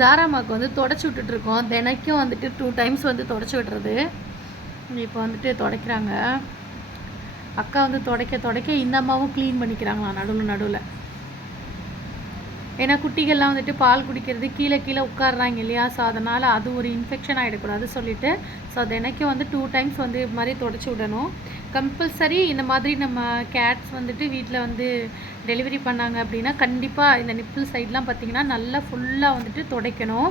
ஜாராமாவுக்கு வந்து தொடச்சி விட்டுட்ருக்கோம். தினைக்கும் வந்துட்டு 2 டைம்ஸ் வந்து தொடச்சி விடுறது. இப்போ வந்துட்டு துடைக்கிறாங்க. அக்கா வந்து துடைக்க இந்த அம்மாவும் க்ளீன் பண்ணிக்கிறாங்களாம் நடுவில். ஏன்னா குட்டிகள்லாம் வந்துட்டு பால் குடிக்கிறது கீழே உட்காடுறாங்க இல்லையா? ஸோ அதனால் அது ஒரு இன்ஃபெக்ஷன் ஆகிடக்கூடாது சொல்லிவிட்டு ஸோ தினைக்கும் வந்து 2 டைம்ஸ் வந்து இது மாதிரி தொடச்சி விடணும். கம்பல்சரி இந்த மாதிரி நம்ம கேட்ஸ் வந்துட்டு வீட்டில் வந்து டெலிவரி பண்ணாங்க அப்படின்னா கண்டிப்பாக இந்த நிப்பிள் சைட்லாம் பார்த்திங்கன்னா நல்லா ஃபுல்லாக வந்துட்டு துடைக்கணும்.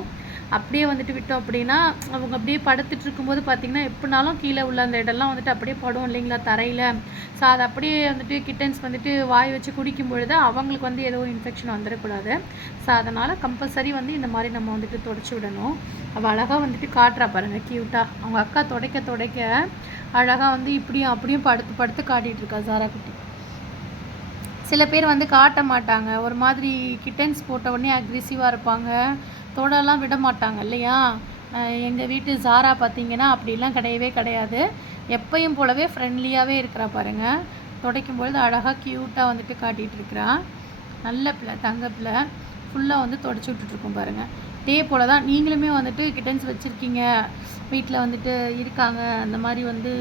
அப்படியே வந்துட்டு விட்டோம் அப்படின்னா அவங்க அப்படியே படுத்துட்டு இருக்கும்போது பார்த்திங்கன்னா எப்படினாலும் கீழே உள்ள அந்த இடம்லாம் வந்துட்டு அப்படியே படும் இல்லைங்களா தரையில். ஸோ அதை அப்படியே வந்துட்டு கிட்டன்ஸ் வந்துட்டு வாய் வச்சு குடிக்கும் பொழுது அவங்களுக்கு வந்து ஏதோ இன்ஃபெக்ஷன் வந்துடக்கூடாது. ஸோ அதனால் கம்பல்சரி வந்து இந்த மாதிரி நம்ம வந்துட்டு தொடச்சி விடணும். அவள் அழகாக வந்துட்டு காட்டுறா பாருங்கள் க்யூட்டாக. அவங்க அக்கா துடைக்க அழகாக வந்து இப்படியும் அப்படியும் படுத்து காட்டிகிட்ருக்கா ஜாரா குட்டி. சில பேர் வந்து காட்ட மாட்டாங்க, ஒரு மாதிரி கிட்டன்ஸ் போட்ட உடனே அக்ரெசிவாக இருப்பாங்க, தொடலாம் விட மாட்டாங்க இல்லையா? எங்கள் வீட்டு ஜாரா பார்த்திங்கன்னா அப்படிலாம் கிடையாது. எப்பயும் போலவே ஃப்ரெண்ட்லியாகவே இருக்கிறா பாருங்கள். துடைக்கும்பொழுது அழகாக க்யூட்டாக வந்துட்டு காட்டிகிட்டு இருக்கிறா. நல்ல பிள்ளை, தங்க பிள்ளை. ஃபுல்லாக வந்து தொடச்சி விட்டுட்ருக்கோம் பாருங்கள். இதே போல் தான் நீங்களுமே வந்துட்டு கிட்டன்ஸ் வச்சுருக்கீங்க, வீட்டில் வந்துட்டு இருக்காங்க, அந்த மாதிரி வந்து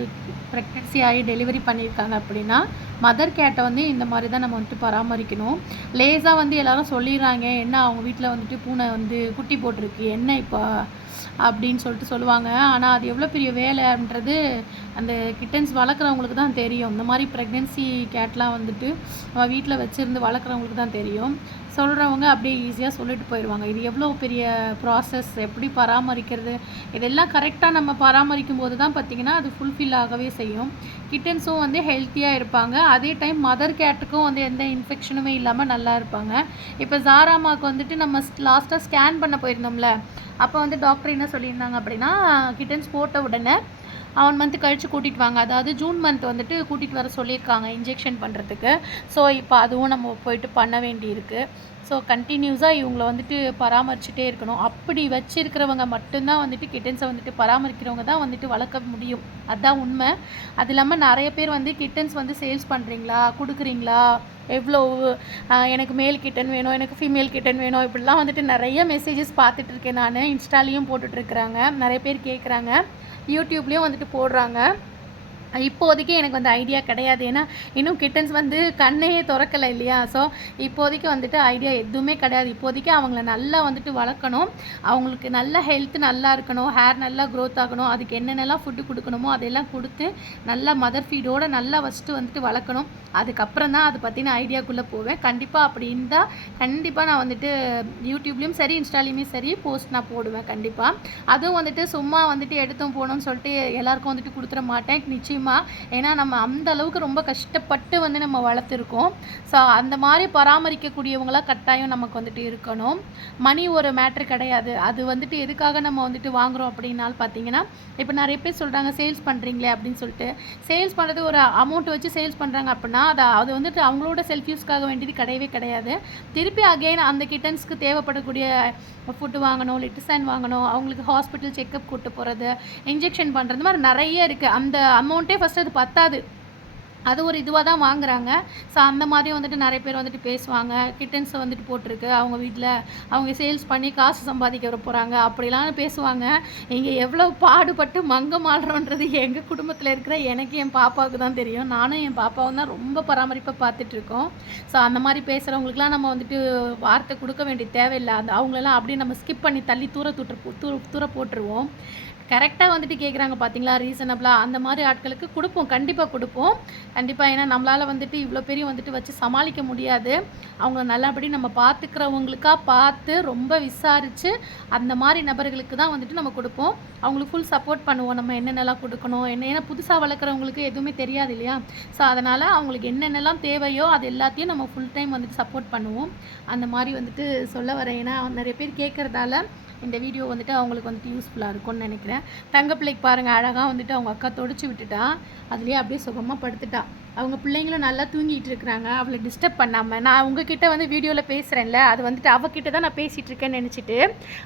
ப்ரெக்னென்சி ஆகி டெலிவரி பண்ணியிருக்காங்க அப்படின்னா மதர் கேட்டை வந்து இந்த மாதிரி தான் நம்ம வந்துட்டு பராமரிக்கணும். லேஸாக வந்து எல்லோரும் சொல்லிடுறாங்க, என்ன அவங்க வீட்டில் வந்துட்டு பூனை வந்து குட்டி போட்டிருக்கு என்ன இப்போ அப்படின்னு சொல்லுவாங்க. ஆனால் அது எவ்வளோ பெரிய வேலைன்றது அந்த கிட்டன்ஸ் வளர்க்குறவங்களுக்கு தான் தெரியும். இந்த மாதிரி ப்ரெக்னென்சி கேட்லாம் வந்துட்டு வீட்டில் வச்சுருந்து வளர்க்குறவங்களுக்கு தான் தெரியும். சொல்கிறவங்க அப்படியே ஈஸியாக சொல்லிட்டு போயிடுவாங்க. இது எவ்வளோ பெரிய ப்ராசஸ், எப்படி பராமரிக்கிறது, இதெல்லாம் கரெக்டாக நம்ம பராமரிக்கும் போது தான் பார்த்திங்கன்னா அது ஃபுல்ஃபில் ஆகவே செய்யும். கிட்டன்ஸும் வந்து ஹெல்த்தியாக இருப்பாங்க, அதே டைம் மதர் கேட்டுக்கும் வந்து எந்த இன்ஃபெக்ஷனுமே இல்லாமல் நல்லா இருப்பாங்க. இப்போ ஜாராமாவுக்கு வந்துட்டு நம்ம லாஸ்ட்டாக ஸ்கேன் பண்ண போயிருந்தோம்ல, அப்போ வந்து டாக்டர் என்ன சொல்லியிருந்தாங்க அப்படின்னா கிட்டன்ஸ் போட்ட உடனே 1 மந்த் கழித்து கூட்டிகிட்டு வாங்க, அதாவது ஜூன் மந்த் வந்துட்டு கூட்டிகிட்டு வர சொல்லியிருக்காங்க இன்ஜெக்ஷன் பண்ணுறதுக்கு. ஸோ இப்போ அதுவும் நம்ம போயிட்டு பண்ண வேண்டியிருக்கு. ஸோ கண்டினியூஸாக இவங்கள வந்துட்டு பராமரிச்சுட்டே இருக்கணும். அப்படி வச்சுருக்கிறவங்க மட்டும்தான் வந்துட்டு கிட்டன்ஸை வந்துட்டு பராமரிக்கிறவங்க தான் வந்துட்டு வளர்க்க முடியும். அதுதான் உண்மை. அது இல்லாமல் நிறைய பேர் வந்து கிட்டன்ஸ் வந்து சேல்ஸ் பண்ணுறீங்களா, கொடுக்குறீங்களா, எவ்வளோ, எனக்கு மேல் கிட்டன் வேணும், எனக்கு ஃபீமேல் கிட்டன் வேணும், இப்படிலாம் வந்துட்டு நிறைய மெசேஜஸ் பார்த்துட்ருக்கேன் நான். இன்ஸ்டாலேயும் போட்டுட்ருக்குறாங்க, நிறைய பேர் கேட்குறாங்க, யூடியூப்லேயும் வந்துட்டு போடுறாங்க. இப்போதைக்கு எனக்கு வந்து ஐடியா கிடையாது, ஏன்னா இன்னும் கிட்டன்ஸ் வந்து கண்ணையே திறக்கலை இல்லையா? ஸோ இப்போதைக்கு வந்துட்டு ஐடியா எதுவுமே கிடையாது. இப்போதைக்கு அவங்கள நல்லா வந்துட்டு வளர்க்கணும், அவங்களுக்கு நல்ல ஹெல்த் நல்லா இருக்கணும், ஹேர் நல்லா க்ரோத் ஆகணும், அதுக்கு என்னென்னலாம் ஃபுட்டு கொடுக்கணுமோ அதெல்லாம் கொடுத்து நல்லா மதர் ஃபீடோடு நல்லா ஃபஸ்ட்டு வந்துட்டு வளர்க்கணும். அதுக்கப்புறம் தான் அதை பற்றின ஐடியாக்குள்ளே போவேன். கண்டிப்பாக அப்படி இருந்தால் கண்டிப்பாக நான் வந்துட்டு யூடியூப்லேயும் சரி இன்ஸ்டாலேயுமே சரி போஸ்ட் நான் போடுவேன் கண்டிப்பாக. அதுவும் வந்துட்டு சும்மா வந்துட்டு எடுத்தும் போகணும்னு சொல்லிட்டு எல்லாருக்கும் வந்துட்டு கொடுத்துட மாட்டேன் நிச்சயமாக. ஏன்னா நம்ம அந்த அளவுக்கு ரொம்ப கஷ்டப்பட்டு வந்து நம்ம வளர்த்துருக்கோம். ஸோ அந்த மாதிரி பராமரிக்கக்கூடியவங்களாம் கட்டாயம் நமக்கு வந்துட்டு இருக்கணும். மணி ஒரு மேட்ரு கிடையாது. அது வந்துட்டு எதுக்காக நம்ம வந்துட்டு வாங்குகிறோம் அப்படின்னாலும் பார்த்தீங்கன்னா, இப்போ நிறைய பேர் சொல்கிறாங்க சேல்ஸ் பண்ணுறீங்களே அப்படின்னு சொல்லிட்டு. சேல்ஸ் பண்ணுறது ஒரு அமௌண்ட் வச்சு சேல்ஸ் பண்ணுறாங்க அப்படின்னா அது வந்துட்டு அவங்களோட செல்ஃப் யூஸ்க்காக வேண்டியது கிடையாது. திருப்பி அகெயின் அந்த கிட்டன்ஸ்க்கு தேவைப்படக்கூடிய ஃபுட்டு வாங்கணும், லிட்டிசன் வாங்கணும், அவங்களுக்கு ஹாஸ்பிட்டல் செக்கப் கூட்டு போகிறது, இன்ஜெக்ஷன் பண்ணுறது மாதிரி நிறைய இருக்குது. அந்த அமௌண்ட்டே ஃபஸ்ட்டு அது பத்தாது, அது ஒரு இதுவாக தான் வாங்குறாங்க. ஸோ அந்த மாதிரி வந்துட்டு நிறைய பேர் வந்துட்டு பேசுவாங்க, கிட்டன்ஸை வந்துட்டு போட்டிருக்கு அவங்க வீட்டில், அவங்க சேல்ஸ் பண்ணி காசு சம்பாதிக்க வர போகிறாங்க அப்படிலாம் பேசுவாங்க. இங்கே எவ்வளோ பாடுபட்டு மங்கம் ஆடுறோன்றது எங்கள் குடும்பத்தில் இருக்கிற எனக்கு என் பாப்பாவுக்கு தான் தெரியும். நானும் என் பாப்பாவும் தான் ரொம்ப பராமரிப்பாக பார்த்துட்ருக்கோம். ஸோ அந்த மாதிரி பேசுகிறவங்களுக்குலாம் நம்ம வந்துட்டு வார்த்தை கொடுக்க வேண்டிய தேவையில்லை. அவங்களெல்லாம் அப்படியே நம்ம ஸ்கிப் பண்ணி தள்ளி தூர போட்டுருவோம். கரெக்டாக வந்துட்டு கேட்குறாங்க பார்த்தீங்களா, ரீசனபிளாக, அந்த மாதிரி ஆட்களுக்கு கொடுப்போம், கண்டிப்பாக கொடுப்போம். கண்டிப்பாக, ஏன்னா நம்மளால் வந்துட்டு இவ்வளோ பேரையும் வந்துட்டு வச்சு சமாளிக்க முடியாது. அவங்கள நல்லபடி நம்ம பார்த்துக்கிறவங்களுக்காக பார்த்து ரொம்ப விசாரித்து அந்த மாதிரி நபர்களுக்கு தான் வந்துட்டு நம்ம கொடுப்போம். அவங்களுக்கு ஃபுல் சப்போர்ட் பண்ணுவோம், நம்ம என்னென்னலாம் கொடுக்கணும், ஏன்னா புதுசாக வளர்க்குறவங்களுக்கு எதுவுமே தெரியாது இல்லையா? ஸோ அதனால் அவங்களுக்கு என்னென்னலாம் தேவையோ அது எல்லாத்தையும் நம்ம ஃபுல் டைம் வந்துட்டு சப்போர்ட் பண்ணுவோம். அந்த மாதிரி வந்துட்டு சொல்ல வரேன். ஏன்னா நிறைய பேர் கேட்குறதால இந்த வீடியோ வந்துட்டு அவங்களுக்கு வந்துட்டு யூஸ்ஃபுல்லாக இருக்கும்னு நினைக்கிறேன். தங்க பிள்ளைக்கு பாருங்கள், அழகாக வந்துட்டு அவங்க அக்கா தொடச்சி விட்டுட்டான், அதுலேயே அப்படியே சுகமாக படுத்துட்டான். அவங்க பிள்ளைங்களும் நல்லா தூங்கிட்டு இருக்கிறாங்க, அவளை டிஸ்டர்ப் பண்ணாமல். நான் உங்ககிட்ட வந்து வீடியோவில் பேசுகிறேன்ல, அது வந்துட்டு அவகிட்ட தான் நான் பேசிகிட்டு இருக்கேன்னு நினச்சிட்டு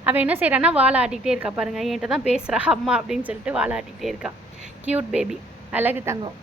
அவள் என்ன செய்கிறான்னா வாழை ஆட்டிகிட்டே இருக்கா பாருங்கள். என்கிட்ட தான் பேசுகிறா அம்மா அப்படின்னு சொல்லிட்டு வாழை ஆட்டிகிட்டே இருக்கா. க்யூட் பேபி, அழகு தங்கம்.